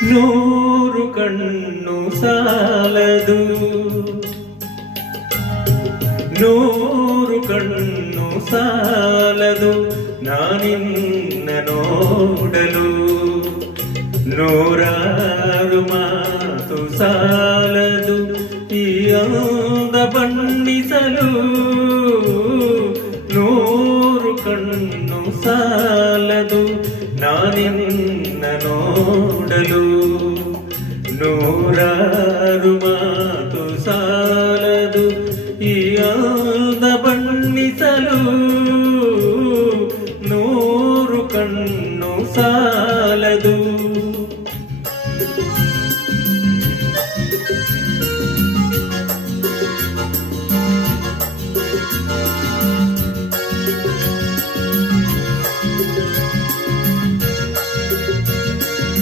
ನೂರು ಕಣ್ಣು ಸಾಲದು, ನೂರು ಕಣ್ಣು ಸಾಲದು ನಾನಿನ್ನ ನೋಡಲು, ನೂರಾರು ಮಾತು ಸಾಲದು ಈ ಅಂದ ಬಣ್ಣಿಸಲು, ನೂರು ಕಣ್ಣು ಸಾಲದು ನಾನಿನ್ನ ನೋಡಲು, ನೂರಾರು